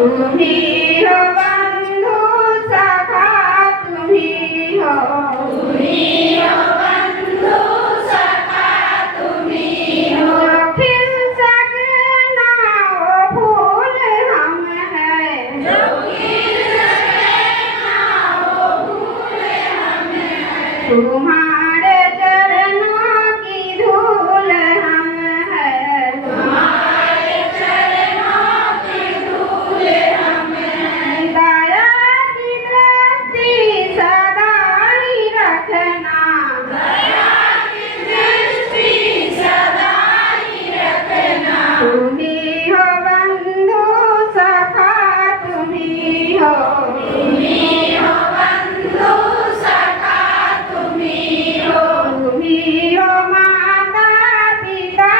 तुम्ही हो बंधु सखा तुम्ही हो बंधु सखा तुम्ही हो फिर सकना वो फूल हम हैं तुम्हारे चरणों की धूल हम हैं तुम्हारे चरणों की धूल हम हैं दया की दृष्टि सदा ही रखना दया की दृष्टि सदा ही रखना तुम्ही हो बंधु सखा तुम्ही हो तुम्ही हो बंधु सखा तुम्ही हो तुम्ही हो माता पिता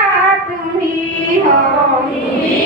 तुम्ही हो तुम्ही